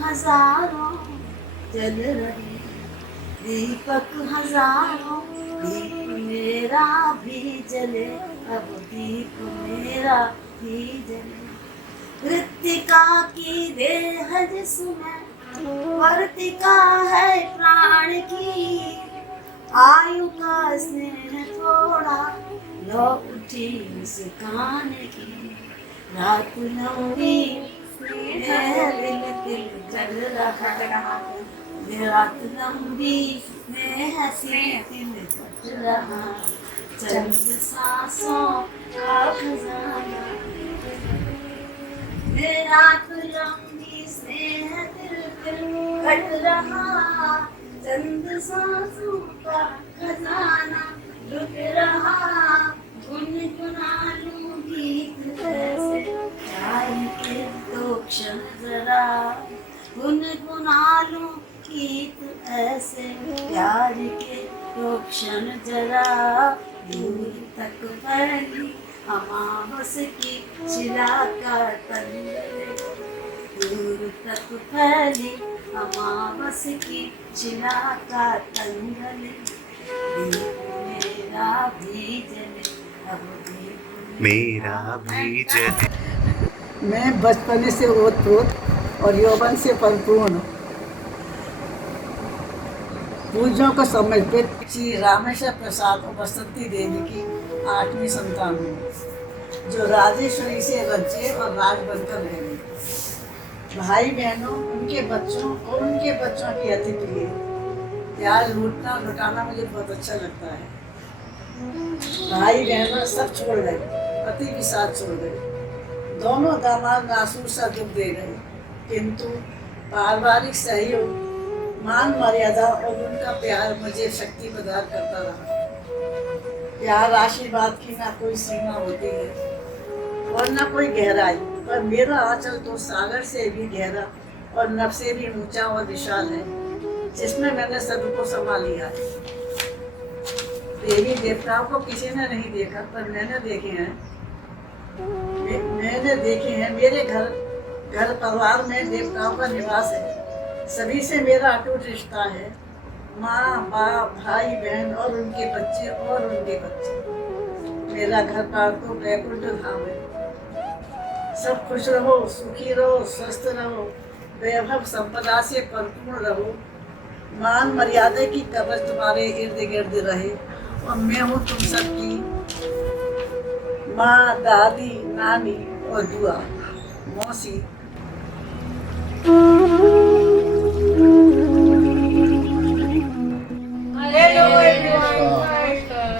हजारों जल रहे, दीपक हजारों, दीप मेरा भी जले, अब दीप मेरा भी जले। कृतिका की देह जिसमें वर्तिका है प्राण की, आयु का स्नेह थोड़ा लो उठी मुस्कान की। रात लंबी स्नेह दिल दिल जल रहा, रात लंबी स्नेह से दिल कट रहा, चंद सांसों का खजाना। रात लंबी स्नेह दिल दिल कट रहा, चंद सांसों का खजाना लुट रहा। गुनगुना लूं गीत ऐसे प्यार के दो क्षण जरा, गुनगुना लूं गीत ऐसे प्यार के दो क्षण जरा। दूर तक फैली अमावस की शिला का तंगले, दूर तक फैली अमावस की शिला का तंगले। दीप मेरा भी जले, अब दीप मेरा भी जले। मैं बचपन से ओतप्रोत और यौवन से परिपूर्ण पूज्यों को समर्पित श्री रामेश्वर प्रसाद और बसंती देवी की 8वीं संतान हूँ, जो राजेश्वरी से रचे और राज बनकर रह गई। भाई बहनों, उनके बच्चों और उनके बच्चों की अति प्रिय। प्यार लूटना लुटाना मुझे बहुत अच्छा लगता है। भाई बहनों सब छोड़ गए, पति भी साथ छोड़ गए। दोनों दामाद नासूर सा दुख दे गए, किंतु पारिवारिक सहयोग, मान मर्यादा और उनका प्यार मुझे शक्ति प्रदान करता रहा। प्यार आशीर्वाद की ना कोई सीमा होती है और ना कोई गहराई, पर मेरा आंचल तो सागर से भी गहरा और नभ से भी ऊंचा और विशाल है, जिसमें मैंने सबको समा लिया है। देवी देवताओं को किसी ने नहीं देखा, पर मैंने देखे हैं। मेरे घर परिवार में देवताओं का निवास है। सभी से मेरा अटूट रिश्ता है। माँ बाप भाई बहन और उनके बच्चे और उनके बच्चे। मेरा घर पार तो वैकुंठ धाम है। सब खुश रहो, सुखी रहो, स्वस्थ रहो, वैभव संपदा से परिपूर्ण रहो। मान मर्यादा की कवच तुम्हारे इर्द गिर्द रहे। और मैं हूँ तुम सबकी माँ, दादी, नानी और बुआ, मौसी।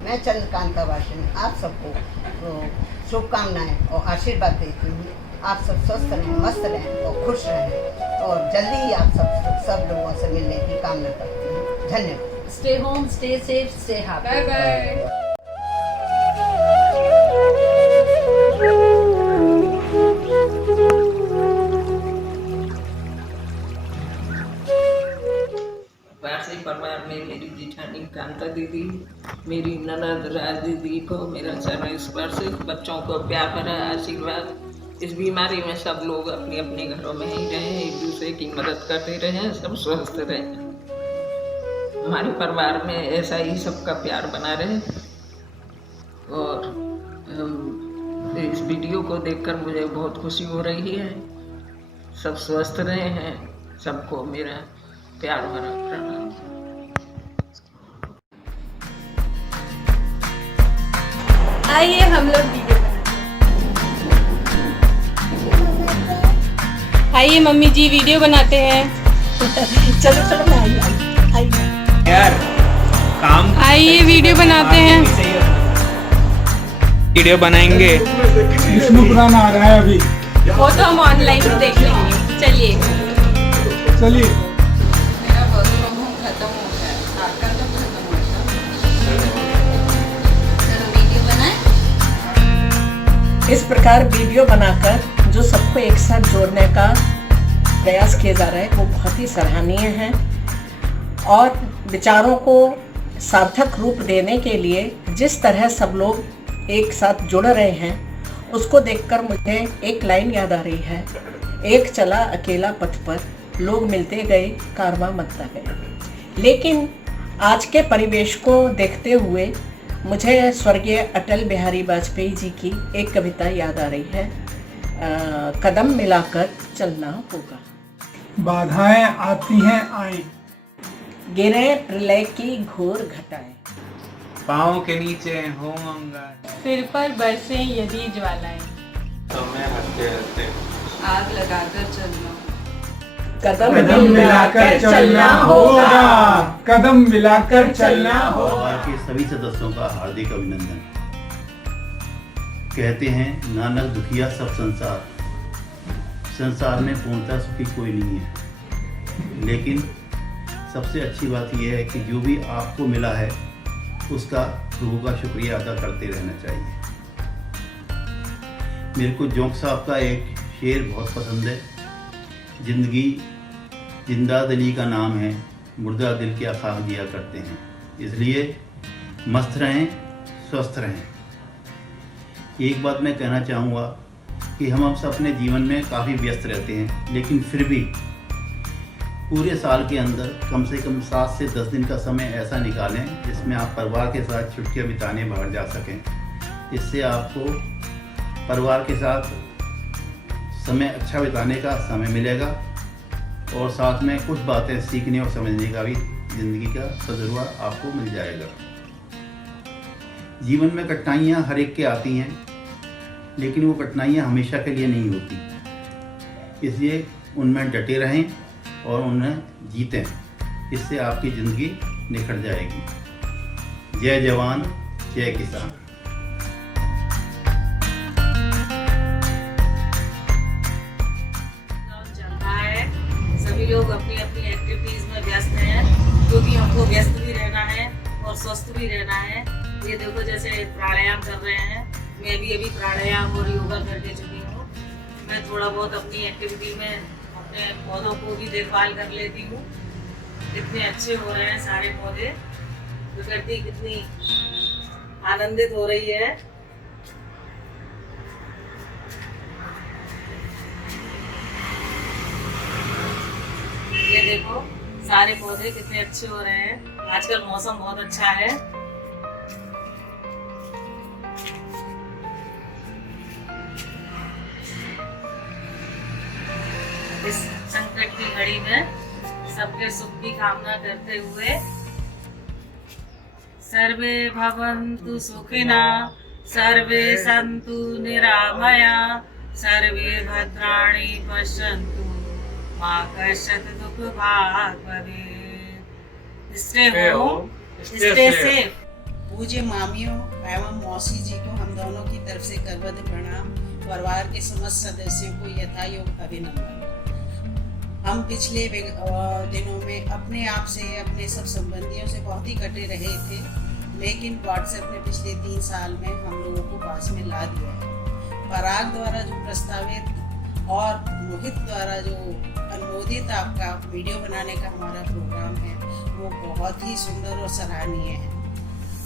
मैं चंद्रकांता वासिनी आप सबको शुभकामनाएं और आशीर्वाद देती हूँ। आप सब स्वस्थ रहें, मस्त रहें और खुश रहें, और जल्दी ही आप सब लोगों से मिलने की कामना करती हूँ। धन्यवाद। Stay home, stay safe, stay happy. Bye bye. वार्षिक परिवार में मेरी जिठानी कांता दीदी, मेरी ननद राज दीदी को मेरा चरण स्पर्श, बच्चों को प्यार भरा आशीर्वाद। इस बीमारी में सब लोग अपने अपने घरों में ही रहें, एक दूसरे की मदद करते रहें, सब स्वस्थ रहें। हमारे परिवार में ऐसा ही सबका प्यार बना रहे। और इस वीडियो को देखकर मुझे बहुत खुशी हो रही है। सब स्वस्थ रहे हैं, सबको मेरा प्यार भरा प्रणाम। आइए हम लोग वीडियो आइए मम्मी जी वीडियो बनाते हैं। चलो चलो मैं आइए यार काम आइए वीडियो बनाते हैं। वीडियो बनाएंगे। विष्णु पुराण आ रहा है अभी। वो तो हम ऑनलाइन देख लेंगे। चलिए चलिए। मेरा वर्क फ्रॉम होम खत्म हो गया, आपका तो खत्म हो गया। चलो वीडियो बनाएं। इस प्रकार वीडियो बनाकर जो सबको एक साथ जोड़ने का प्रयास किया जा रहा है वो बहुत ही सराहनीय है। और विचारों को सार्थक रूप देने के लिए जिस तरह सब लोग एक साथ जुड़ रहे हैं उसको देखकर मुझे एक लाइन याद आ रही है। एक चला अकेला पथ पर, लोग मिलते गए, कारवां बनता गया। लेकिन आज के परिवेश को देखते हुए मुझे स्वर्गीय अटल बिहारी वाजपेयी जी की एक कविता याद आ रही है, कदम मिलाकर चलना होगा। बाधाएं आती हैं आए, गिरे प्रलय की घोर घटाएं, पाँव के नीचे हो अंगार, सिर पर बरसे यदि ज्वालाएं, तो मैं हंसते हंसते आग लगाकर चलना, कदम मिलाकर चलना होगा, कदम मिलाकर चलना होगा। परिवार के सभी सदस्यों का हार्दिक अभिनंदन। कहते हैं नानक दुखिया सब संसार, संसार में पूर्णतः सुखी कोई नहीं है। लेकिन सबसे अच्छी बात यह है कि जो भी आपको मिला है उसका प्रभु का शुक्रिया अदा करते रहना चाहिए। मेरे को जोंक साहब का एक शेर बहुत पसंद है, जिंदगी जिंदा दिली का नाम है, मुर्दा दिल क्या खाक दिया करते हैं। इसलिए मस्त रहें, स्वस्थ रहें। एक बात मैं कहना चाहूँगा कि हम सब अपने जीवन में काफ़ी व्यस्त रहते हैं, लेकिन फिर भी पूरे साल के अंदर कम से कम 7 से 10 दिन का समय ऐसा निकालें जिसमें आप परिवार के साथ छुट्टियाँ बिताने बाहर जा सकें। इससे आपको परिवार के साथ समय अच्छा बिताने का समय मिलेगा और साथ में कुछ बातें सीखने और समझने का भी ज़िंदगी का तजुर्बा आपको मिल जाएगा। जीवन में कठिनाइयाँ हर एक के आती हैं, लेकिन वो कठिनाइयाँ हमेशा के लिए नहीं होती। इसलिए उनमें डटे रहें और उन्हें जीतें, इससे आपकी ज़िंदगी निखर जाएगी। जय जवान, जय किसान। सभी लोग अपनी अपनी एक्टिविटीज़ में व्यस्त हैं, क्योंकि हमको व्यस्त भी रहना है और स्वस्थ भी रहना है। ये देखो जैसे प्राणायाम कर रहे हैं, मैं भी अभी प्राणायाम और योगा करके चुकी हूँ। मैं थोड़ा बहुत अपनी एक्टिविटी में अपने पौधों को भी देखभाल कर लेती हूँ। कितने अच्छे हो रहे हैं सारे पौधे, प्रकृति कितनी आनंदित हो रही है। ये देखो सारे पौधे कितने अच्छे हो रहे हैं। आजकल मौसम बहुत अच्छा है। इस संकट की घड़ी में सबके सुख की कामना करते हुए सर्वे भवन्तु सुखिना, सर्वे सन्तु निरामया, सर्वे भद्राणि पश्यन्तु, माँ कश्चित् दुख भाग भवेत्। Stay home, stay safe. पूज्य मामियों एवं मौसी जी को हम दोनों की तरफ से करबद्ध प्रणाम। परिवार के समस्त सदस्यों को यथायोग्य अभिनंदन। हम पिछले दिनों में अपने आप से, अपने सब संबंधियों से बहुत ही कटे रहे थे, लेकिन व्हाट्सएप ने पिछले 3 साल में हम लोगों को पास में ला दिया है। पराग द्वारा जो प्रस्तावित और मोहित द्वारा जो अनुमोदित आपका वीडियो बनाने का हमारा प्रोग्राम है, वो बहुत ही सुंदर और सराहनीय है।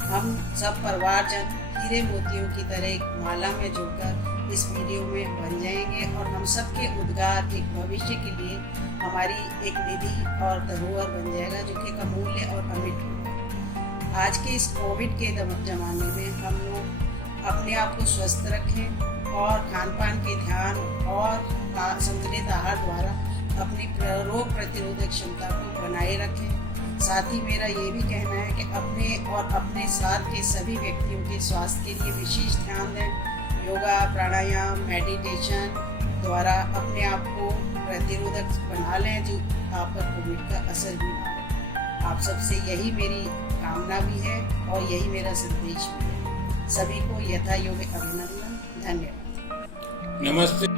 हम सब परिवारजन हीरे मोतियों की तरह एक माला में जुड़कर इस वीडियो में बन जाएंगे और हम सबके उद्गार एक भविष्य के लिए हमारी एक निधि और धरोहर बन जाएगा, जो कि अमूल्य और अमिट होगा। आज के इस कोविड के ज़माने में हम लोग अपने आप को स्वस्थ रखें और खान पान के ध्यान और संतुलित आहार द्वारा अपनी रोग प्रतिरोधक क्षमता को बनाए रखें। साथ ही मेरा ये भी कहना है कि अपने और अपने साथ के सभी व्यक्तियों के स्वास्थ्य के लिए विशेष ध्यान दें। योगा, प्राणायाम, मेडिटेशन द्वारा अपने आप को प्रतिरोधक बना लें, जो आप पर कोविड का असर भी ना हो। आप सबसे यही मेरी कामना भी है और यही मेरा संदेश भी है। सभी को यथा योग्य अभिनंदन। धन्यवाद। नमस्ते।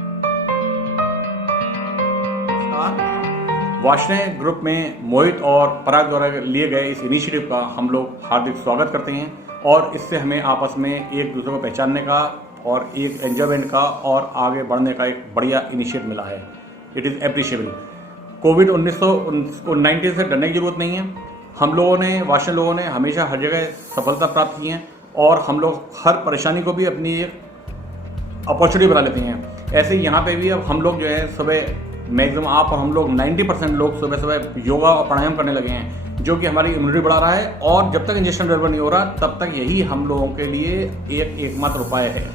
वार्ष्णेय ग्रुप में मोहित और पराग द्वारा लिए गए इस इनिशिएटिव का हम लोग हार्दिक स्वागत करते हैं और इससे हमें आपस में एक दूसरे को पहचानने का और एक एंजॉयमेंट का और आगे बढ़ने का एक बढ़िया इनिशिएटिव मिला है। It is appreciable. कोविड-19 से डरने की ज़रूरत नहीं है। हम लोगों ने, वार्ष्णेय लोगों ने हमेशा हर जगह सफलता प्राप्त की है और हम लोग हर परेशानी को भी अपनी एक अपॉर्चुनिटी बना लेते हैं। ऐसे ही यहाँ पे भी अब हम लोग जो है सुबह मैक्सिमम आप और हम लोग 90% लोग सुबह सुबह योगा और प्राणायाम करने लगे हैं, जो कि हमारी इम्यूनिटी बढ़ा रहा है। और जब तक इंजेक्शन डिलीवर नहीं हो रहा तब तक यही हम लोगों के लिए एकमात्र उपाय है।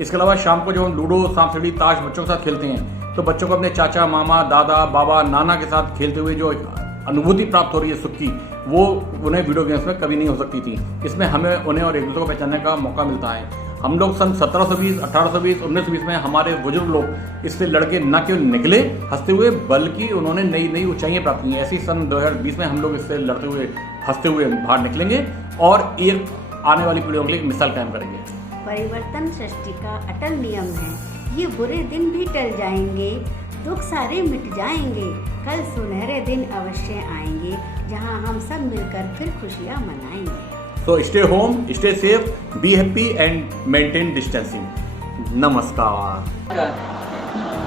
इसके अलावा शाम को जब हम लूडो, सांप सीढ़ी, ताश बच्चों के साथ खेलते हैं तो बच्चों को अपने चाचा, मामा, दादा, बाबा, नाना के साथ खेलते हुए जो अनुभूति प्राप्त हो रही है सुख की, वो उन्हें वीडियो गेम्स में कभी नहीं हो सकती थी। इसमें हमें उन्हें और एक दूसरे को पहचानने का मौका मिलता है। हम लोग सन 1720, 1820, 1920 में हमारे बुजुर्ग लोग इससे लड़के न केवल निकले हंसते हुए, बल्कि उन्होंने नई नई ऊंचाइयां प्राप्त की। ऐसी सन 2020 में हम लोग इससे लड़ते हुए, हंसते हुए बाहर निकलेंगे और एक आने वाली पीढ़ियों के लिए एक मिसाल कायम करेंगे। परिवर्तन सृष्टि का अटल नियम है, ये बुरे दिन भी टल जाएंगे, दुख सारे मिट जाएंगे, कल सुनहरे दिन अवश्य आएंगे, जहां हम सब मिलकर फिर खुशियां मनाएंगे। So stay home, stay safe, be happy and maintain distancing. नमस्कार।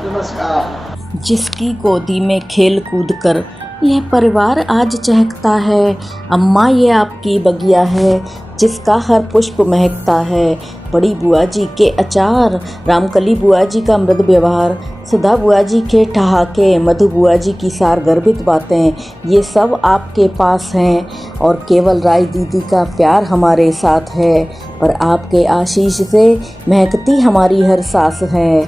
नमस्कार। जिसकी गोदी में खेल कूद कर यह परिवार आज चहकता है, अम्मा ये आपकी बगिया है जिसका हर पुष्प महकता है, बड़ी बुआ जी के अचार, रामकली बुआ जी का मृद व्यवहार, सुधा बुआ जी के ठहाके, मधु बुआ जी की सार गर्भित बातें, ये सब आपके पास हैं और केवल राय दीदी का प्यार हमारे साथ है। पर आपके आशीष से महकती हमारी हर सांस है।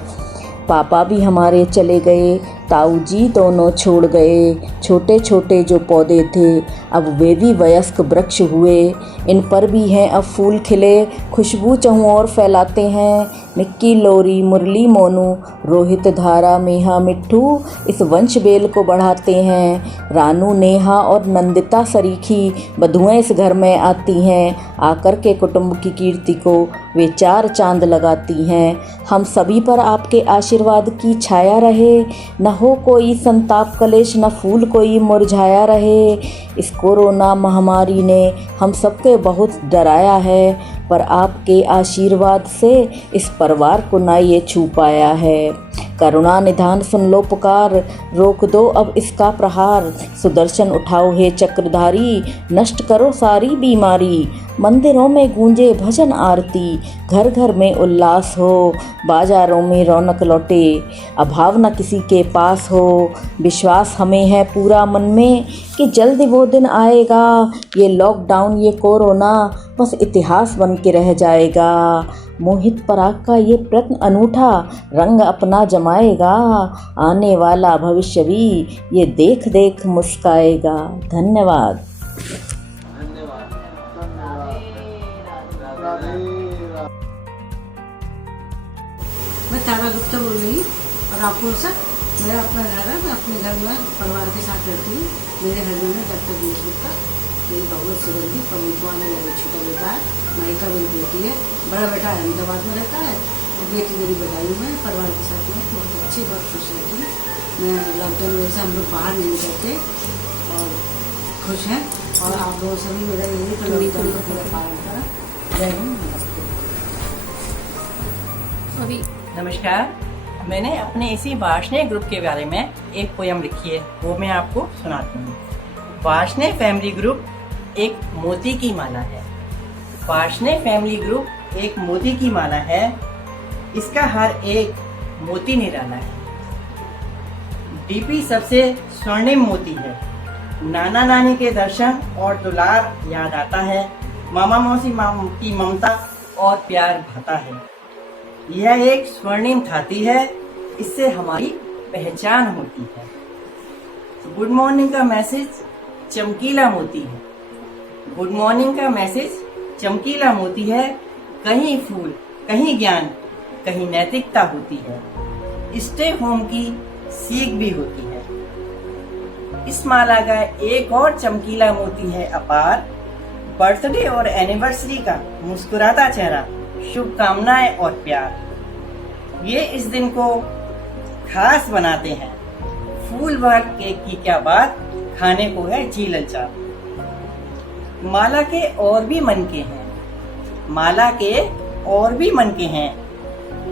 पापा भी हमारे चले गए, ताऊ जी दोनों छोड़ गए, छोटे छोटे जो पौधे थे अब वे भी वयस्क वृक्ष हुए, इन पर भी हैं अब फूल खिले, खुशबू चहुं और फैलाते हैं। मिक्की, लोरी, मुरली, मोनू, रोहित, धारा, मेहा, मिट्ठू इस वंश बेल को बढ़ाते हैं। रानू, नेहा और नंदिता सरीखी बधुएं इस घर में आती हैं, आकर के कुटुंब की कीर्ति को वे 4 चांद लगाती हैं। हम सभी पर आपके आशीर्वाद की छाया रहे, न हो कोई संताप कलेश, न फूल कोई मुरझाया रहे। इस कोरोना महामारी ने हम सबके बहुत डराया है, पर आपके आशीर्वाद से इस परिवार को ना ये छू पाया है। करुणा निधान सुन लो पुकार, रोक दो अब इसका प्रहार, सुदर्शन उठाओ हे चक्रधारी, नष्ट करो सारी बीमारी। मंदिरों में गूंजे भजन आरती, घर घर में उल्लास हो, बाजारों में रौनक लौटे, अभाव न किसी के पास हो। विश्वास हमें है पूरा मन में कि जल्द वो दिन आएगा, ये लॉकडाउन, ये कोरोना बस इतिहास बन के रह जाएगा। मोहित पराग का ये प्रयत्न अनूठा रंग अपना जमाएगा, आने वाला भविष्य भी ये देख देख मुस्काएगा। धन्यवाद। मैं तारा गुप्ता बोल रही हूँ और आपको सर मेरा अपना घर है, मैं अपने घर में परिवार के साथ रहती हूँ। मेरे हस्बैंड है डॉक्टर दिनेश गुप्ता, मेरी बहुत सुगंधी पवित्र में मेरा छोटा बेटा है, माइका बन बेटी है, बड़ा बेटा अहमदाबाद में रहता है और बेटी मेरी बदायूं में। परिवार के साथ में बहुत अच्छी, बहुत खुश रहती हूँ। मैं लॉकडाउन में से हम लोग बाहर नहीं निकलते और खुश हैं। और आप लोग सभी मेरा यही लॉकडाउन का पूरा पालन करा। जय हिंद, नमस्ते। नमस्कार। मैंने अपने इसी वार्ष्णेय ग्रुप के बारे में एक पोयम लिखी है, वो मैं आपको सुनाती हूँ। वार्ष्णेय फैमिली ग्रुप एक मोती की माला है। वार्ष्णेय फैमिली ग्रुप एक मोती की माला है, इसका हर एक मोती निराला है। डीपी सबसे स्वर्णिम मोती है, नाना नानी के दर्शन और दुलार याद आता है, मामा मौसी की ममता और प्यार भाता है। यह एक स्वर्णिम थाती है, इससे हमारी पहचान होती है। गुड मॉर्निंग का मैसेज चमकीला मोती है, गुड मॉर्निंग का मैसेज चमकीला मोती है। कहीं फूल, कहीं ज्ञान, कहीं नैतिकता होती है। स्टे होम की सीख भी होती है। इस माला का एक और चमकीला मोती है अपार, बर्थडे और एनिवर्सरी का मुस्कुराता चेहरा, शुभकामनाएं और प्यार। ये इस दिन को खास बनाते हैं। फूल भर केक की क्या बात, खाने को है जी ललचा। माला के और भी मन के हैं, माला के और भी मन के हैं।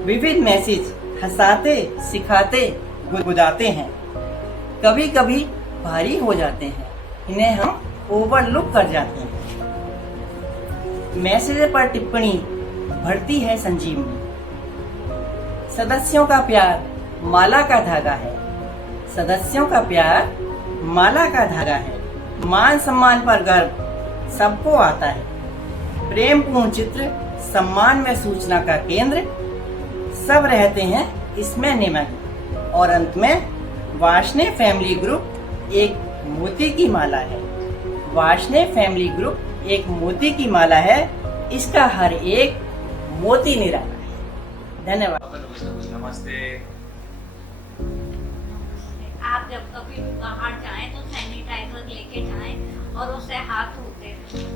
विविध मैसेज हंसाते, सिखाते, गुदगुदाते हैं। कभी कभी भारी हो जाते हैं, इन्हें हम ओवरलुक कर जाते हैं। मैसेज पर टिप्पणी भरती है संजीवनी। सदस्यों का प्यार माला का धागा है, सदस्यों का प्यार माला का धागा है। मान सम्मान पर गर्व सबको आता है। प्रेम पूर्ण चित्र सम्मान में सूचना का केंद्र, सब रहते हैं इसमें निमग्न। और अंत में वार्ष्णेय फैमिली ग्रुप एक मोती की माला है। वार्ष्णेय फैमिली ग्रुप एक मोती की माला है, इसका हर एक मोती निराला है। धन्यवाद। नमस्ते। आप जब कभी भी बाहर जाएं तो सैनिटाइजर लेके जाएं और उससे हाथ धोते रहें।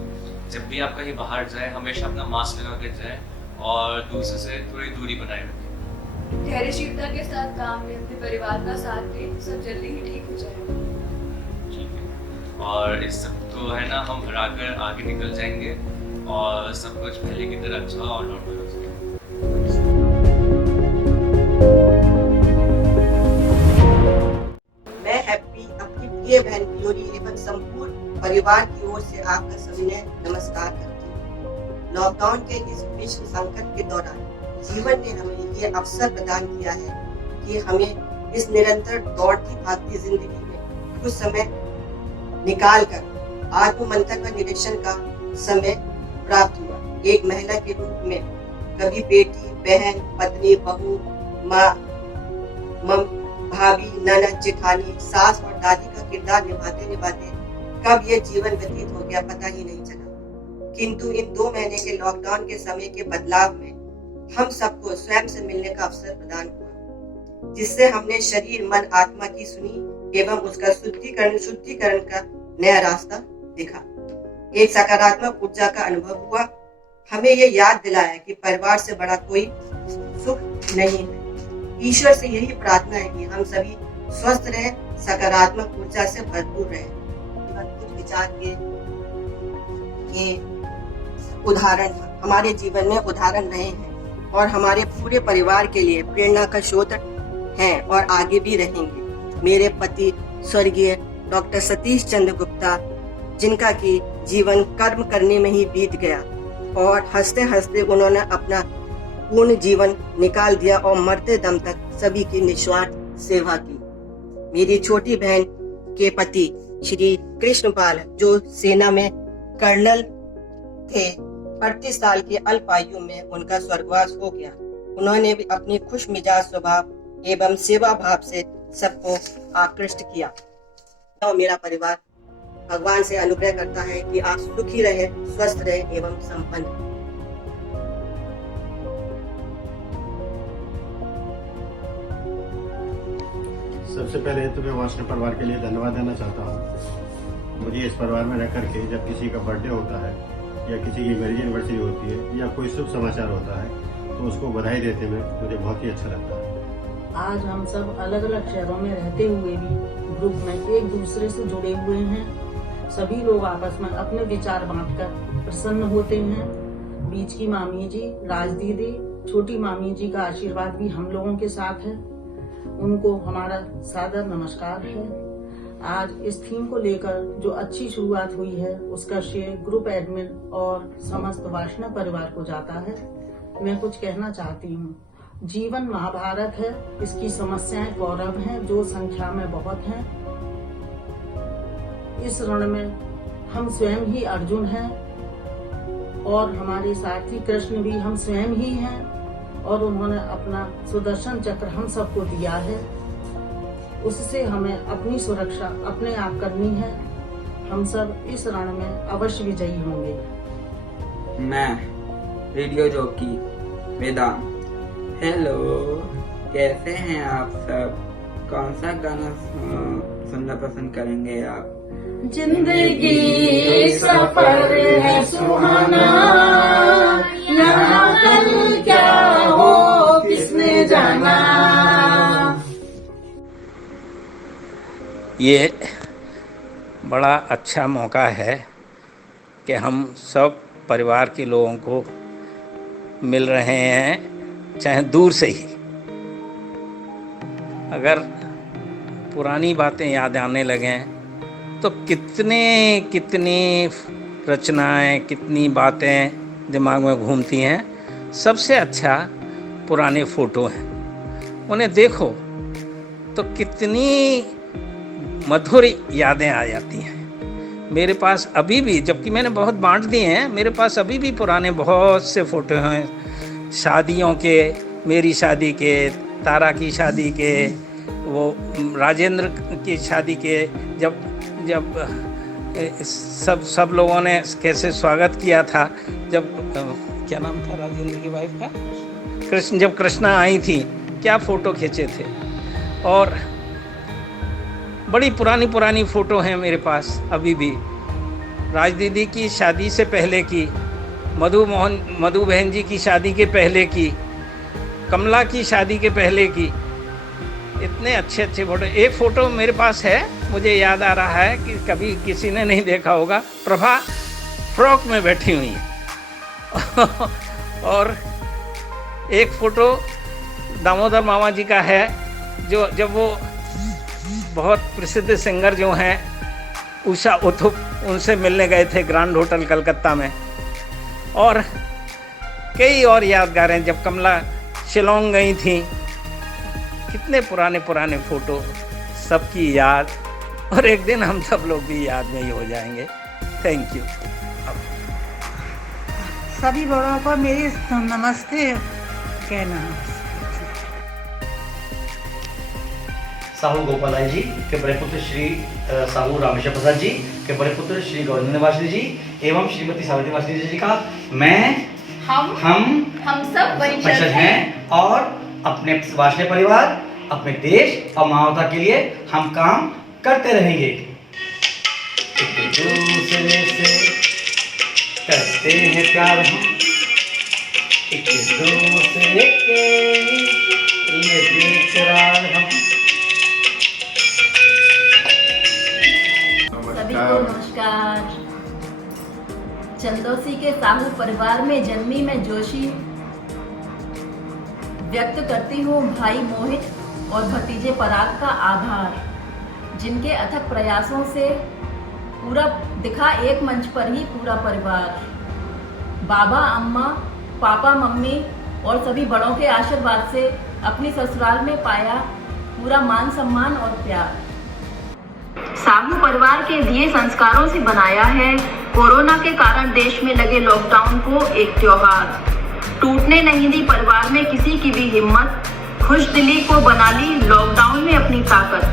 जब भी आप कहीं बाहर जाएं हमेशा अपना मास्क लगा के जाएं और दूसरे से थोड़ी दूरी बनाए रखें। धैर्यशीलता के साथ काम लें, अपने परिवार का साथ दें, सब जल्दी ही ठीक हो जाएगा। और इस सब को है ना हम हराकर आगे निकल जाएंगे और सब कुछ पहले की तरह अच्छा और नॉर्मल हो जाएगा। मैं हैप्पी अपनी प्रिय बहन पियोरी एवं संपूर्ण परिवार की ओर से आपका सविनय नमस्कार करती हूँ। लॉकडाउन के इस विश्व संकट के दौरान जीवन ने हमें ये अवसर प्रदान किया है कि हमें इस निरंतर दौड़ती भागती जिंदगी में कुछ समय निकाल कर आत्म मंथन व निरीक्षण का समय प्राप्त हुआ। एक महिला के रूप में कभी बेटी, बहन, पत्नी, बहू, माँ, भाभी, ननद, जेठानी, सास और दादी का किरदार निभाते निभाते कब ये जीवन व्यतीत हो गया पता ही नहीं चला। किंतु इन 2 महीने के लॉकडाउन के समय के बदलाव में हम सबको स्वयं से मिलने का अवसर प्रदान हुआ, जिससे हमने शरीर, मन, आत्मा की सुनी एवं उसका शुद्धिकरण का नया रास्ता दिखा। एक सकारात्मक ऊर्जा का अनुभव हुआ। हमें ये याद दिलाया कि परिवार से बड़ा कोई सुख नहीं है। ईश्वर से यही प्रार्थना है कि हम सभी स्वस्थ रहें, सकारात्मक ऊर्जा से भरपूर रहें। कुछ विचार के उदाहरण हमारे जीवन में उदाहरण रहे हैं और हमारे पूरे परिवार के लिए प्रेरणा का स्रोत हैं और आगे भी रहेंगे। मेरे पति स्वर्गीय डॉक्टर सतीश चंद्र गुप्ता, जिनका की जीवन कर्म करने में ही बीत गया और हंसते हंसते उन्होंने अपना पूर्ण जीवन निकाल दिया और मरते दम तक सभी की निस्वार्थ सेवा की। मेरी छोटी बहन के पति श्री कृष्णपाल, जो सेना में कर्नल थे, 38 साल की अल्प आयु में उनका स्वर्गवास हो गया। उन्होंने भी अपनी खुश मिजाज स्वभाव एवं सेवा भाव से सबको आकृष्ट किया। और मेरा परिवार भगवान से अनुग्रह करता है कि आप सुखी रहे, स्वस्थ रहे एवं संपन्न। सबसे पहले तो मैं वार्ष्णेय परिवार के लिए धन्यवाद देना चाहता हूँ। मुझे इस परिवार में रह करके जब किसी का बर्थडे होता है या किसी की मैरिज एनिवर्सरी होती है या कोई शुभ समाचार होता है तो उसको बधाई देते में मुझे बहुत ही अच्छा लगता है। आज हम सब अलग अलग शहरों में रहते हुए भी ग्रुप में एक दूसरे से जुड़े हुए हैं। सभी लोग आपस में अपने विचार बांटकर प्रसन्न होते हैं। बीच की मामी जी, राज दीदी, छोटी मामी जी का आशीर्वाद भी हम लोगों के साथ है। उनको हमारा सादर नमस्कार है। आज इस थीम को लेकर जो अच्छी शुरुआत हुई है उसका श्रेय ग्रुप एडमिन और समस्त वार्ष्णेय परिवार को जाता है। मैं कुछ कहना चाहती हूँ। जीवन महाभारत है, इसकी समस्याएं कौरव हैं जो संख्या में बहुत हैं। इस रण में हम स्वयं ही अर्जुन हैं और हमारे साथी कृष्ण भी हम स्वयं ही हैं और उन्होंने अपना सुदर्शन चक्र हम सबको दिया है। उससे हमें अपनी सुरक्षा अपने आप करनी है। हम सब इस रण में अवश्य विजयी होंगे। मैं रेडियो जॉकी वेदांत। हेलो, कैसे हैं आप सब? कौन सा गाना सुनना पसंद करेंगे आप? जिंदगी सफर है सुहाना, यहाँ कल क्या हो किसने जाना। ये बड़ा अच्छा मौका है कि हम सब परिवार के लोगों को मिल रहे हैं, चाहे दूर से ही। अगर पुरानी बातें याद आने लगें तो कितनी रचनाएं, कितनी बातें दिमाग में घूमती हैं। सबसे अच्छा पुराने फ़ोटो हैं, उन्हें देखो तो कितनी मधुर यादें आ जाती हैं। मेरे पास अभी भी, जबकि मैंने बहुत बांट दिए हैं, मेरे पास अभी भी पुराने बहुत से फ़ोटो हैं शादियों के, मेरी शादी के, तारा की शादी के, वो राजेंद्र की शादी के, जब सब लोगों ने कैसे स्वागत किया था, जब क्या नाम था राजेंद्र की वाइफ का, कृष्ण, जब कृष्णा आई थी, क्या फ़ोटो खींचे थे। और बड़ी पुरानी फ़ोटो हैं मेरे पास अभी भी, राज दीदी की शादी से पहले की, मधु बहन जी की शादी के पहले की, कमला की शादी के पहले की, इतने अच्छे फ़ोटो। एक फ़ोटो मेरे पास है, मुझे याद आ रहा है कि कभी किसी ने नहीं देखा होगा, प्रभा फ्रॉक में बैठी हुई है और एक फ़ोटो दामोदर मामा जी का है, जो जब वो बहुत प्रसिद्ध सिंगर जो हैं उषा उथुप, उनसे मिलने गए थे ग्रैंड होटल कलकत्ता में। और कई और यादगारें, जब कमला शिलोंग गई थी, कितने पुराने फ़ोटो, सबकी याद, और एक दिन हम सब लोग भी याद में ही हो जाएंगे। Thank you. सभी बड़ों को मेरी नमस्ते कहना। साहू गोपाल जी के बड़े पुत्र श्री साहू रामेश्वर प्रसाद जी के बड़े पुत्र श्री गौरंद्र वासनी जी एवं श्रीमती सावित्री वासनी जी का हम सब वंशज हैं और अपने वासनी परिवार, अपने देश और मानवता के लिए हम काम करते रहेंगे। एक दूसरे से करते हैं प्यार हम, एक दूसरे के लिए बेकरार हम। सभी को नमस्कार। चंदौसी के साहू परिवार में जन्मी मैं जोशी व्यक्त करती हूँ भाई मोहित और भतीजे पराग का आभार, जिनके अथक प्रयासों से पूरा दिखा एक मंच पर ही पूरा परिवार। बाबा, अम्मा, पापा, मम्मी और सभी बड़ों के आशीर्वाद से अपनी ससुराल में पाया पूरा मान सम्मान और प्यार। साहू परिवार के दिए संस्कारों से बनाया है कोरोना के कारण देश में लगे लॉकडाउन को एक त्योहार। टूटने नहीं दी परिवार में किसी की भी हिम्मत, खुश दिली को बना ली लॉकडाउन में अपनी ताकत।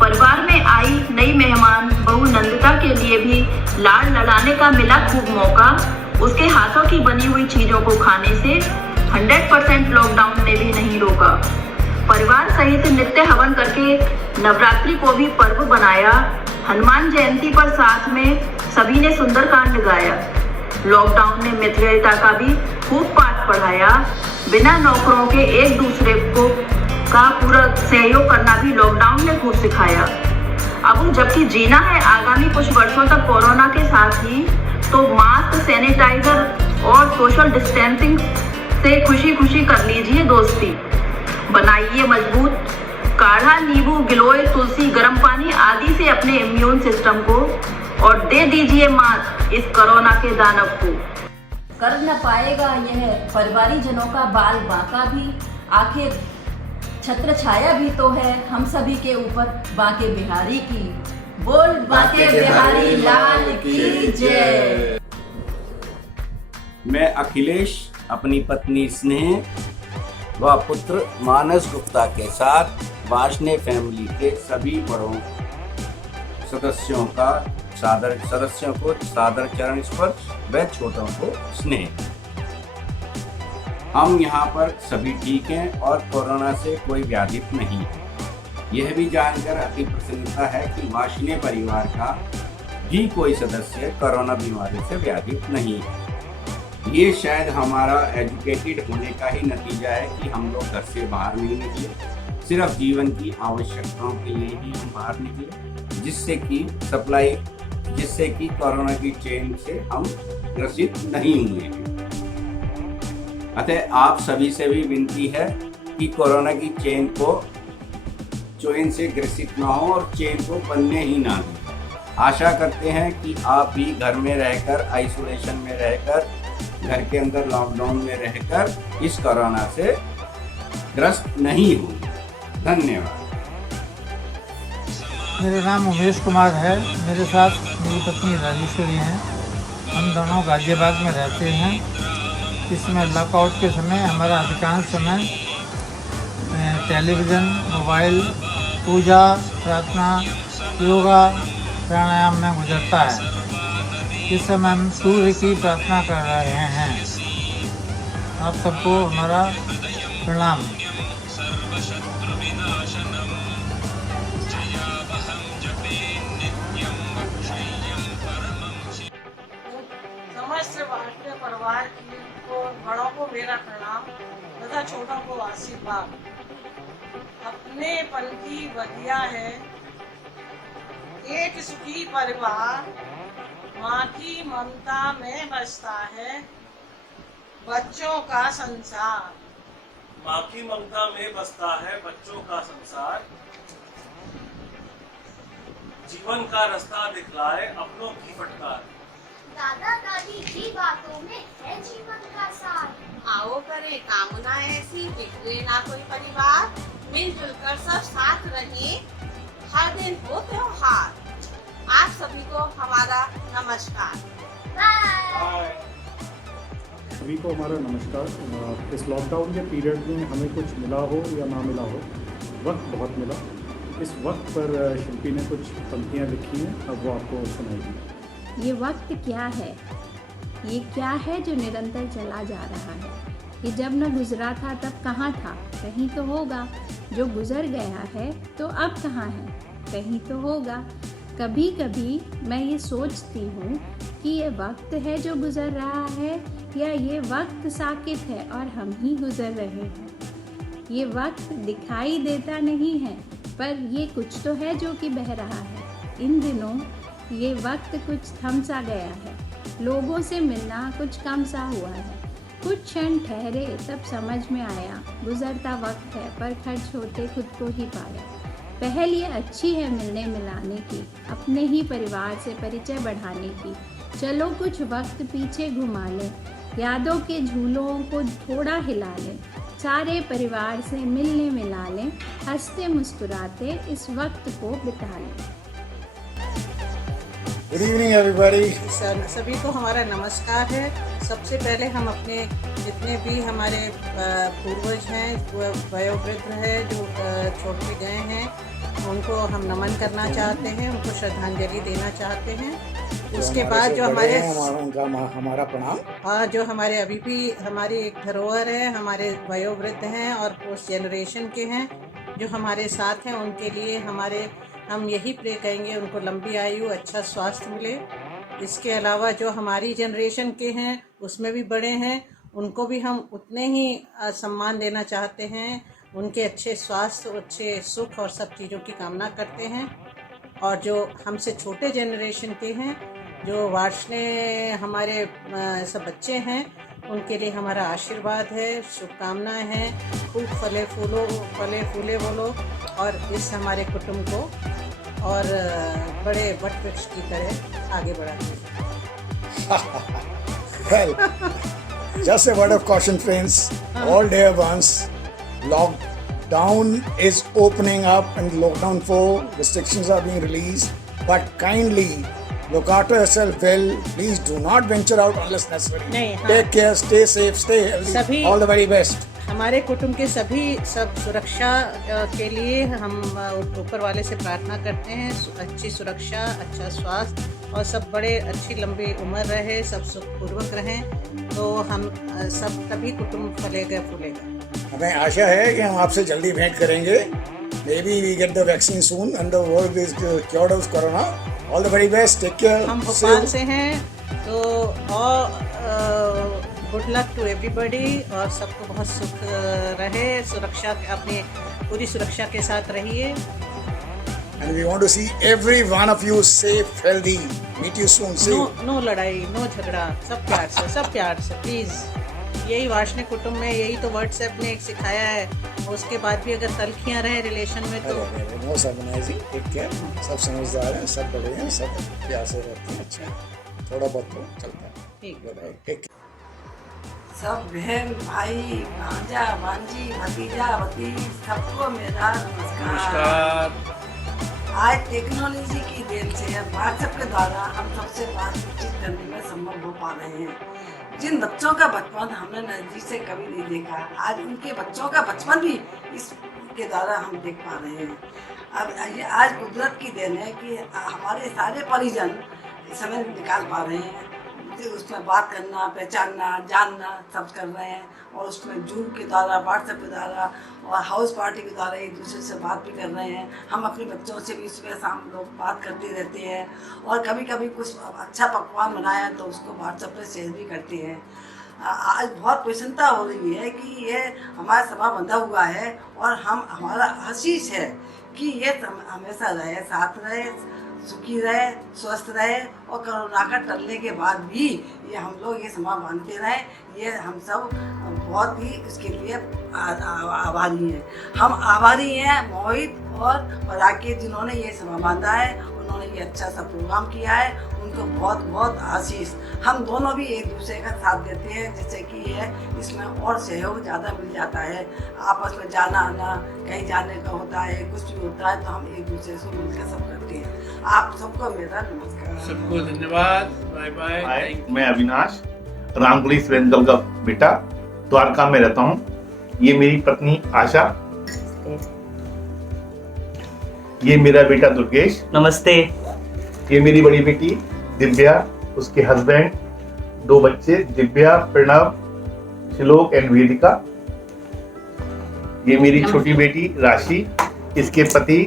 परिवार में आई नई मेहमान बहू नंदिता के लिए भी लाड़ लड़ाने का मिला खूब मौका। उसके हाथों की बनी हुई चीजों को खाने से 100% लॉकडाउन ने भी नहीं रोका। परिवार सहित नित्य हवन करके नवरात्रि को भी पर्व बनाया। हनुमान जयंती पर साथ में सभी ने सुंदरकांड गाया। लॉकडाउन ने मित्रता का भी खूब पाठ पढ़ाया। बिना नौकरों के एक दूसरे को का पूरा सहयोग करना भी लॉकडाउन ने खूब सिखाया। अब जबकि जीना है आगामी कुछ वर्षों तक कोरोना के साथ ही, तो मास्क, सैनिटाइजर और सोशल डिस्टेंसिंग से खुशी खुशी कर लीजिए दोस्ती। बनाइए मजबूत काढ़ा, नींबू, गिलोय, तुलसी, गर्म पानी आदि से अपने इम्यून सिस्टम को, और दे दीजिए मात इस कोरोना के दानव को। कर न पाएगा यह परिवारी जनों का बाल बांका भी, आखिर छत्र छाया भी तो है हम सभी के ऊपर बांके बिहारी की। बोल बांके बिहारी लाल की जय। मैं अखिलेश अपनी पत्नी स्नेह व पुत्र मानस गुप्ता के साथ वार्ष्णेय फैमिली के सभी बड़ों सदस्यों को सादर चरण स्पर्श व छोटों को स्नेह। हम यहाँ पर सभी ठीक हैं और कोरोना से कोई व्याधित नहीं है। यह भी जानकर अति प्रसन्नता है कि वार्ष्णेय परिवार का भी कोई सदस्य कोरोना बीमारी से व्याधित नहीं है। ये शायद हमारा एजुकेटेड होने का ही नतीजा है कि हम लोग घर से बाहर नहीं निकले, सिर्फ जीवन की आवश्यकताओं के लिए ही हम बाहर निकले, जिससे कि कोरोना की चेन से हम ग्रसित नहीं हुए हैं। अतः आप सभी से भी विनती है कि कोरोना की चेन से ग्रसित ना हो और चेन को बनने ही ना दें। आशा करते हैं कि आप भी घर में रहकर, आइसोलेशन में रहकर, घर के अंदर लॉकडाउन में रहकर इस कोरोना से ग्रस्त नहीं होंगे। धन्यवाद। मेरा नाम उमेश कुमार है। मेरे साथ मेरी पत्नी राजेश्वरी हैं। हम दोनों गाजियाबाद में रहते हैं। इसमें लॉकआउट के समय हमारा अधिकांश समय टेलीविज़न, मोबाइल, पूजा, प्रार्थना, योगा, प्राणायाम में गुजरता है। इस समय हम सूर्य की प्रार्थना कर रहे हैं। आप सबको हमारा प्रणाम। समस्त वार्षिक परिवार को, बड़ों को मेरा प्रणाम तथा छोटों को आशीर्वाद। अपने पन की बगिया है एक सुखी परिवार, माँ की ममता में बसता है बच्चों का संसार। माँ की ममता में बसता है बच्चों का संसार। जीवन का रास्ता दिखलाए अपनों की फटकार। दादा दादी की बातों में है जीवन का सार। आओ करें कामना ऐसी, बिखरे ना कोई परिवार, मिलजुल कर सब साथ रहे, हर दिन हो त्योहार। आप सभी को हमारा नमस्कार। बाय। सभी को हमारा नमस्कार। इस लॉकडाउन के पीरियड में हमें कुछ मिला हो या ना मिला हो, वक्त बहुत मिला। इस वक्त पर शिल्पी ने कुछ पंक्तियाँ लिखी हैं, अब वो आपको सुनाएगी। ये वक्त क्या है, ये क्या है जो निरंतर चला जा रहा है। ये जब न गुजरा था तब कहाँ था, कहीं तो होगा। जो गुजर गया है तो अब कहाँ है, कहीं तो होगा। कभी कभी मैं ये सोचती हूँ कि ये वक्त है जो गुजर रहा है या ये वक्त साकित है और हम ही गुजर रहे हैं। ये वक्त दिखाई देता नहीं है पर ये कुछ तो है जो कि बह रहा है। इन दिनों ये वक्त कुछ थम सा गया है, लोगों से मिलना कुछ कम सा हुआ है। कुछ क्षण ठहरे तब समझ में आया, गुजरता वक्त है पर खर्च होते खुद को ही पाया। पहल ये अच्छी है मिलने मिलाने की, अपने ही परिवार से परिचय बढ़ाने की। चलो कुछ वक्त पीछे घुमा लें, यादों के झूलों को थोड़ा हिला लें, सारे परिवार से मिलने मिला लें, हंसते मुस्कुराते इस वक्त को बिता लें। Good evening everybody. सभी को हमारा नमस्कार है। सबसे पहले हम अपने जितने भी हमारे पूर्वज हैं, वयोवृद्ध हैं, जो छोड़ के गए हैं, उनको हम नमन करना चाहते हैं, उनको श्रद्धांजलि देना चाहते हैं। उसके बाद जो हमारा प्रणाम। हाँ, जो हमारे अभी भी हमारी एक धरोहर है, हमारे वयोवृद्ध हैं और पोस्ट जनरेशन के हैं जो हमारे साथ हैं, उनके लिए हम यही प्रे करेंगे उनको लंबी आयु, अच्छा स्वास्थ्य मिले। इसके अलावा जो हमारी जनरेशन के हैं उसमें भी बड़े हैं, उनको भी हम उतने ही सम्मान देना चाहते हैं। उनके अच्छे स्वास्थ्य, अच्छे सुख और सब चीज़ों की कामना करते हैं। और जो हमसे छोटे जनरेशन के हैं, जो वार्षने हमारे सब बच्चे हैं, उनके लिए हमारा आशीर्वाद है, शुभकामनाएं हैं। खूब फले फूले बोलो और इस हमारे कुटुंब को और बड़े वट वृक्ष की तरह आगे बढ़ाते हैं। Well, just a word of caution, friends. All dear ones, lockdown is opening up and lockdown 4 restrictions are being released. But kindly look after yourself well. Please do not venture out unless necessary. Take care, stay safe, stay healthy. All the very best. हमारे कुटुंब के सब सुरक्षा के लिए हम ऊपर वाले से प्रार्थना करते हैं। अच्छी सुरक्षा, अच्छा स्वास्थ्य और सब बड़े अच्छी लंबी उम्र रहे, सब सुखपूर्वक रहें, तो हम सब तभी कुटुंब फलेगा फूलेगा। हमें आशा है कि हम आपसे जल्दी भेंट करेंगे। Maybe we get the vaccine soon and the world is cured of corona. All the very best. Take care. हम भोपाल से हैं, तो और गुड लक टू एवरीबडी और सबको बहुत सुख रहे, सुरक्षा अपनी पूरी सुरक्षा के साथ रहिए। And we want to see every one of you safe, healthy. Meet you soon. See you. No लड़ाई, नो झगड़ा, सब प्यार से प्लीज। यही वार्षिक कुटुंब में यही तो व्हाट्सएप ने एक सिखाया है। उसके बाद भी अगर तलखियाँ रहे रिलेशन में तो नो सर्वनाइजी, टेक केयर। सब समझदार हैं, सब बड़े हैं, सब प्यार से रहते हैं। अच्छा, थोड़ा बहुत तो चलता है। ठीक। सब बहन भाई, भांजा भांजी, भतीजा भतीज, सबको मेरा नमस्कार। आज टेक्नोलॉजी की देन से व्हाट्सएप के द्वारा हम सबसे बातचीत करने में संभव हो पा रहे हैं। जिन बच्चों का बचपन हमने नज़दीक से कभी नहीं देखा, आज उनके बच्चों का बचपन भी इसके द्वारा हम देख पा रहे हैं। अब ये आज कुदरत की देन है कि हमारे सारे परिजन समय निकाल पा रहे हैं, उसमें बात करना, पहचानना, जानना सब कर रहे हैं, और उसमें जूम के द्वारा, व्हाट्सएप के द्वारा और हाउस पार्टी के द्वारा एक दूसरे से बात भी कर रहे हैं। हम अपने बच्चों से भी सुबह शाम लोग बात करते रहते हैं, और कभी कभी कुछ अच्छा पकवान बनाया तो उसको व्हाट्सएप पर शेयर भी करते हैं। आज बहुत प्रसन्नता हो रही है कि ये हमारा समा बंधा हुआ है, और हमारा आशीष है कि ये हमेशा रहे, साथ रहे, सुखी रहे, स्वस्थ रहे, और कोरोना का टलने के बाद भी ये हम लोग ये समा बांधते रहे। ये हम सब बहुत ही इसके लिए आभारी हैं। हम आभारी हैं मोहित और पराग के, जिन्होंने ये समा बांधा है, उन्होंने ये अच्छा सा प्रोग्राम किया है, उनको बहुत बहुत आशीष। हम दोनों भी एक दूसरे का साथ देते हैं, जिससे कि ये इसमें और सहयोग ज़्यादा मिल जाता है। आपस में जाना आना, कहीं जाने का होता है, कुछ भी होता है, तो हम एक दूसरे से मिलकर सब करते हैं। आप सबको मेरा नमस्कार। सबको धन्यवाद। Bye bye. मैं अविनाश, रामगढ़ी सुरेंद्र का बेटा, द्वारका में रहता हूँ। ये मेरी पत्नी आशा, ये मेरा बेटा दुर्गेश। नमस्ते। ये मेरी बड़ी बेटी दिव्या, उसके हस्बैंड, 2 बच्चे दिव्या, प्रणव, श्लोक एंड वेदिका। ये मेरी छोटी बेटी राशि, इसके पति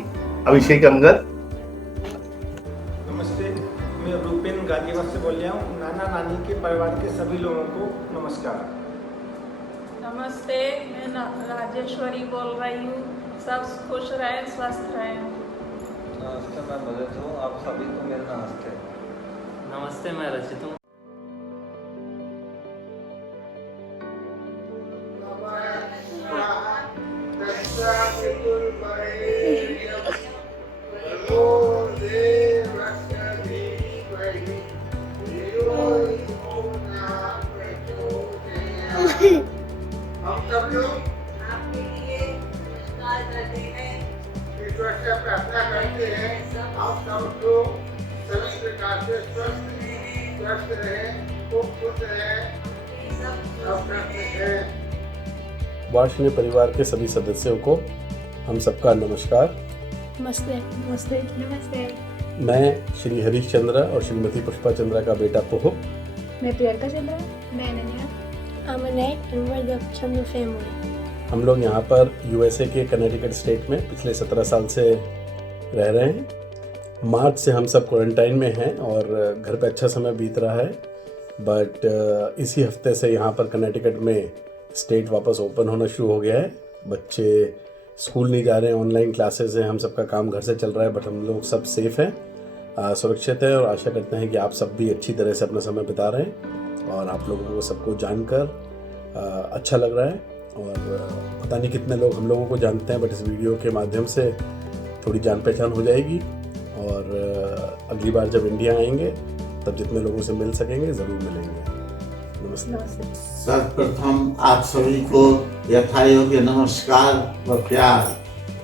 अभिषेक अंगद। नमस्ते, मैं रूपेन गाजियाबाद से बोल रहा हूँ। नाना नानी के परिवार के सभी लोगों को नमस्कार। नमस्ते, मैं राजेश्वरी बोल रही हूँ। सब खुश रहें, स्वस्थ रहें। नमस्ते, मैं मदद हूँ। आप सभी को मेरा नमस्ते। नमस्ते, मैं रचित हूँ। हम सब लोग आपके लिए नमस्कार करते हैं, ईश्वर से प्रार्थना करते हैं आप सब लोग सभी प्रकार से स्वस्थ रहें, खूब खुश रहें, सब करते हैं। वार्षिणी परिवार के सभी सदस्यों को हम सबका नमस्कार। नमस्ते। नमस्ते। नमस्ते। मैं श्री हरीश चंद्रा और श्रीमती पुष्पा चंद्रा का बेटा पोह। मैं प्रियंका चंद्रा। मैं अनन्या। हम लोग यहाँ पर यूएसए के कनेटिकट स्टेट में पिछले 17 साल से रह रहे हैं। मार्च से हम सब क्वारंटाइन में हैं और घर पे अच्छा समय बीत रहा है, बट इसी हफ्ते से यहाँ पर कनेटिकट में स्टेट वापस ओपन होना शुरू हो गया है। बच्चे स्कूल नहीं जा रहे हैं, ऑनलाइन क्लासेस हैं, हम सबका काम घर से चल रहा है, बट हम लोग सब सेफ हैं, सुरक्षित है, और आशा करते हैं कि आप सब भी अच्छी तरह से अपना समय बिता रहे हैं। और आप लोगों को सबको जानकर अच्छा लग रहा है, और पता नहीं कितने लोग हम लोगों को जानते हैं, बट इस वीडियो के माध्यम से थोड़ी जान पहचान हो जाएगी। और अगली बार जब इंडिया आएंगे तब जितने लोगों से मिल सकेंगे ज़रूर मिलेंगे। नमस्ते। सर्वप्रथम आप सभी को यथायोग्य नमस्कार व प्यार।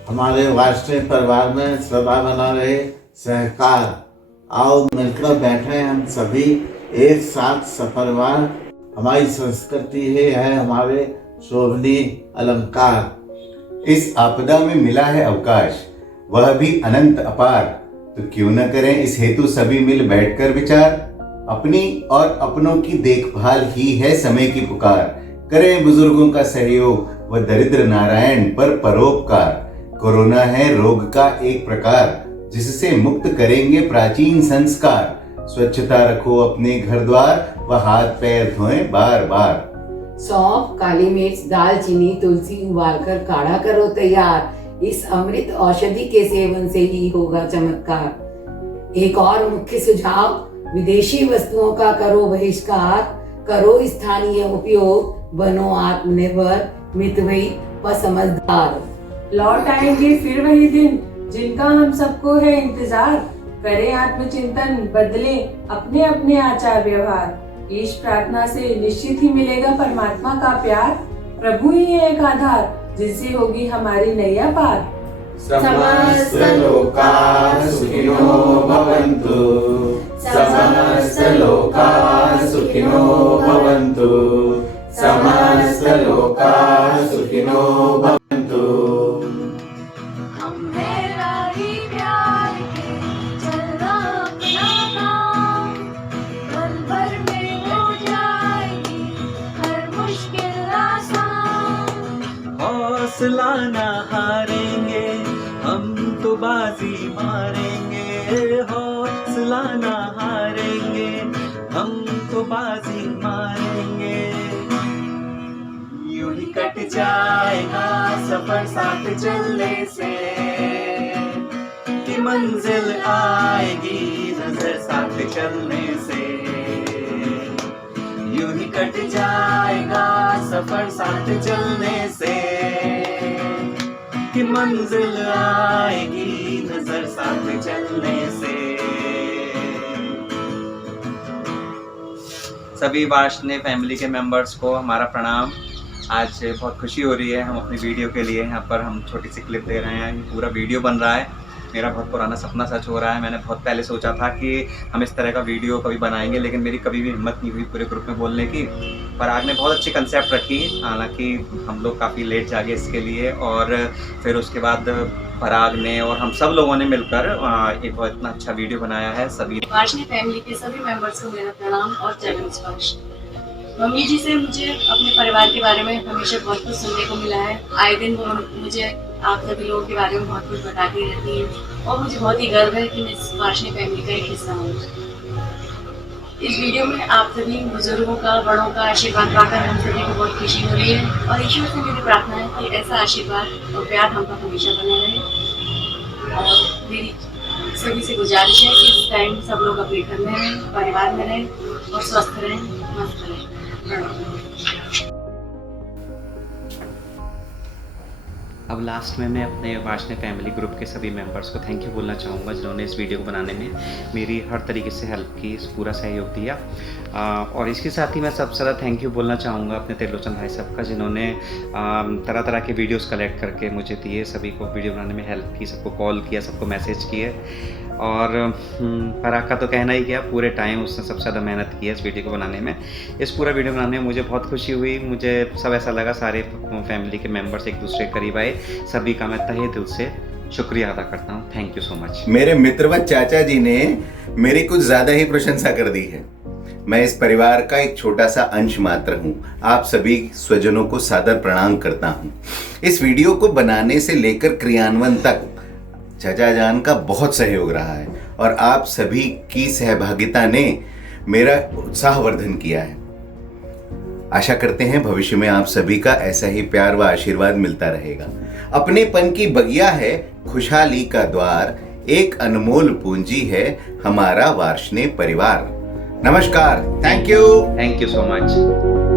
हमारे वार्षिणी परिवार में सदा बना रहे सहकार। आओ मिलकर बैठे हम सभी एक साथ सपरिवार। हमारी संस्कृति है हमारे शोभनीय अलंकार। इस आपदा में मिला है अवकाश, वह भी अनंत अपार, तो क्यों न करें इस हेतु सभी मिल बैठकर विचार। अपनी और अपनों की देखभाल ही है समय की पुकार। करें बुजुर्गों का सहयोग व दरिद्र नारायण पर परोपकार। कोरोना है रोग का एक प्रकार, जिससे मुक्त करेंगे प्राचीन संस्कार। स्वच्छता रखो अपने घर द्वार व हाथ पैर धोएं बार बार। सौंफ, काली मिर्च, दालचीनी, तुलसी उबालकर काढ़ा करो तैयार। इस अमृत औषधि के सेवन से ही होगा चमत्कार। एक और मुख्य सुझाव, विदेशी वस्तुओं का करो बहिष्कार। करो स्थानीय उपयोग, बनो आत्मनिर्भर, मितव्ययी व समझदार। लौट आएंगे फिर वही दिन जिनका हम सबको है इंतजार। करें आत्मचिंतन, बदले अपने अपने आचार व्यवहार। ईश प्रार्थना से निश्चित ही मिलेगा परमात्मा का प्यार। प्रभु ही है एक आधार, जिससे होगी हमारी नैया पार। समस्तलोकाः सुखिनो भवन्तु समस्तलोकाः सुखिनो भवन्तु समस्तलोकाः सुखिनो भवन्तु हौसला न हारेंगे हम तो बाजी मारेंगे हौसला न हारेंगे हम तो बाजी मारेंगे यूं ही कट जाएगा सफर साथ चलने से कि मंजिल आएगी नजर साथ चलने से यूं ही कट जाएगा सफर साथ चलने से कि मंजिल आएगी नजर साथ चलने से। सभी वार्ष्णेय फैमिली के मेंबर्स को हमारा प्रणाम। आज बहुत खुशी हो रही है, हम अपनी वीडियो के लिए यहाँ पर हम छोटी सी क्लिप दे रहे हैं। पूरा वीडियो बन रहा है, मेरा बहुत पुराना सपना सच हो रहा है। मैंने बहुत पहले सोचा था कि हम इस तरह का वीडियो कभी बनाएंगे, लेकिन मेरी कभी भी हिम्मत नहीं हुई पूरे ग्रुप में बोलने की। पराग ने बहुत अच्छी कंसेप्ट रखी, हालांकि हम लोग काफ़ी लेट जागे इसके लिए, और फिर उसके बाद पराग ने और हम सब लोगों ने मिलकर एक बहुत इतना अच्छा वीडियो बनाया है। सभी वार्ष्णेय फैमिली के सभी मेंबर्स को मेरा प्रणाम और चरण स्पर्श। मम्मी जी से मुझे अपने परिवार के बारे में हमेशा बहुत कुछ सुनने को मिला है। आए दिन वो मुझे आप सभी लोगों के बारे में बहुत कुछ बताती रहती है, और मुझे बहुत ही गर्व है कि मैं इस वार्ष्णेय फैमिली का एक हिस्सा हूँ। इस वीडियो में आप सभी बुजुर्गों का, बड़ों का आशीर्वाद पाकर हम सभी को बहुत खुशी हो रही है, और ईश्वर से मेरी प्रार्थना है कि ऐसा आशीर्वाद और प्यार हम पर हमेशा बना रहे। और मेरी सभी से गुजारिश है कि इस टाइम सब लोग अपने घर में रहें, परिवार में रहें और स्वस्थ रहें, मस्त रहें। अब लास्ट में मैं अपने वार्ष्णेय फैमिली ग्रुप के सभी मेंबर्स को थैंक यू बोलना चाहूँगा, जिन्होंने इस वीडियो को बनाने में मेरी हर तरीके से हेल्प की, पूरा सहयोग दिया। और इसके साथ ही मैं सबसे ज़्यादा थैंक यू बोलना चाहूँगा अपने त्रिलोचन भाई साहब का, जिन्होंने तरह तरह के वीडियोस कलेक्ट करके मुझे दिए, सभी को वीडियो बनाने में हेल्प की, सबको कॉल किया, सबको मैसेज किए। और पराग का तो कहना ही क्या, पूरे टाइम उसने सबसे ज़्यादा मेहनत की है इस वीडियो को बनाने में। इस पूरा वीडियो बनाने में मुझे बहुत खुशी हुई, मुझे सब ऐसा लगा सारे फैमिली के मेंबर्स एक दूसरे के करीब आए। सभी का मैं तहे दिल से शुक्रिया अदा करता हूँ। Thank you so much. मेरे मित्रवत चाचा जी ने मेरी कुछ ज्यादा ही प्रशंसा कर दी है। मैं इस परिवार का एक छोटा सा अंश मात्र हूँ। आप सभी स्वजनों को सादर प्रणाम करता हूँ। इस वीडियो को बनाने से लेकर क्रियान्वयन तक चाचा जान का बहुत सहयोग रहा है, और आप सभी की सहभागिता ने मेरा उत्साहवर्धन किया है। आशा करते हैं भविष्य में आप सभी का ऐसा ही प्यार व आशीर्वाद मिलता रहेगा। अपनेपन की बगिया है खुशहाली का द्वार, एक अनमोल पूंजी है हमारा वार्ष्णेय परिवार। नमस्कार, थैंक यू सो मच।